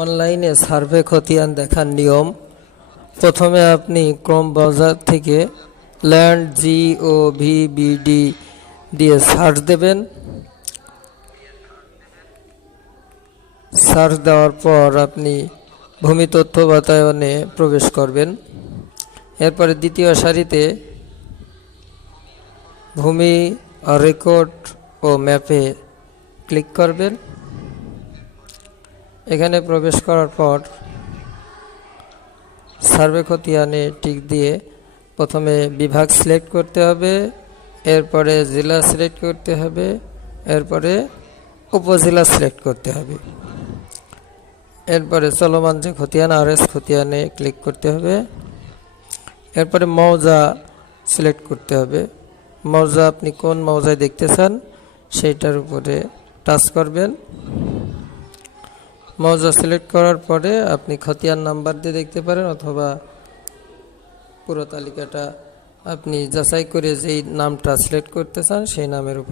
অনলাইনে সার্ভে খতিয়ান দেখার নিয়ম। প্রথমে আপনি ক্রোম ব্রাউজার থেকে ল্যান্ড GOVBD দিয়ে সার্চ দেবেন। সার্চ দেওয়ার পর আপনি ভূমি তথ্য বাতায়নে প্রবেশ করবেন। এরপরে দ্বিতীয় সারিতে ভূমি রেকর্ড ও ম্যাপে ক্লিক করবেন। এখানে প্রবেশ করার পর সার্ভে খতিয়ানে টিক দিয়ে প্রথমে বিভাগ সিলেক্ট করতে হবে, এরপরে জেলা সিলেক্ট করতে হবে, এরপরে উপজেলা সিলেক্ট করতে হবে। এরপরে চলমান যে খতিয়ান RS খতিয়ানে ক্লিক করতে হবে। এরপরে মৌজা সিলেক্ট করতে হবে। মৌজা আপনি কোন মৌজায় দেখতে চান সেইটার উপরে টাচ করবেন। মৌজা সিলেক্ট করার পরে আপনি খতিয়ান নাম্বার দিয়ে দেখতে পারেন, অথবা পুরো তালিকাটা আপনি যাচাই করে যেই নামটা সিলেক্ট করতে চান সেই নামের উপর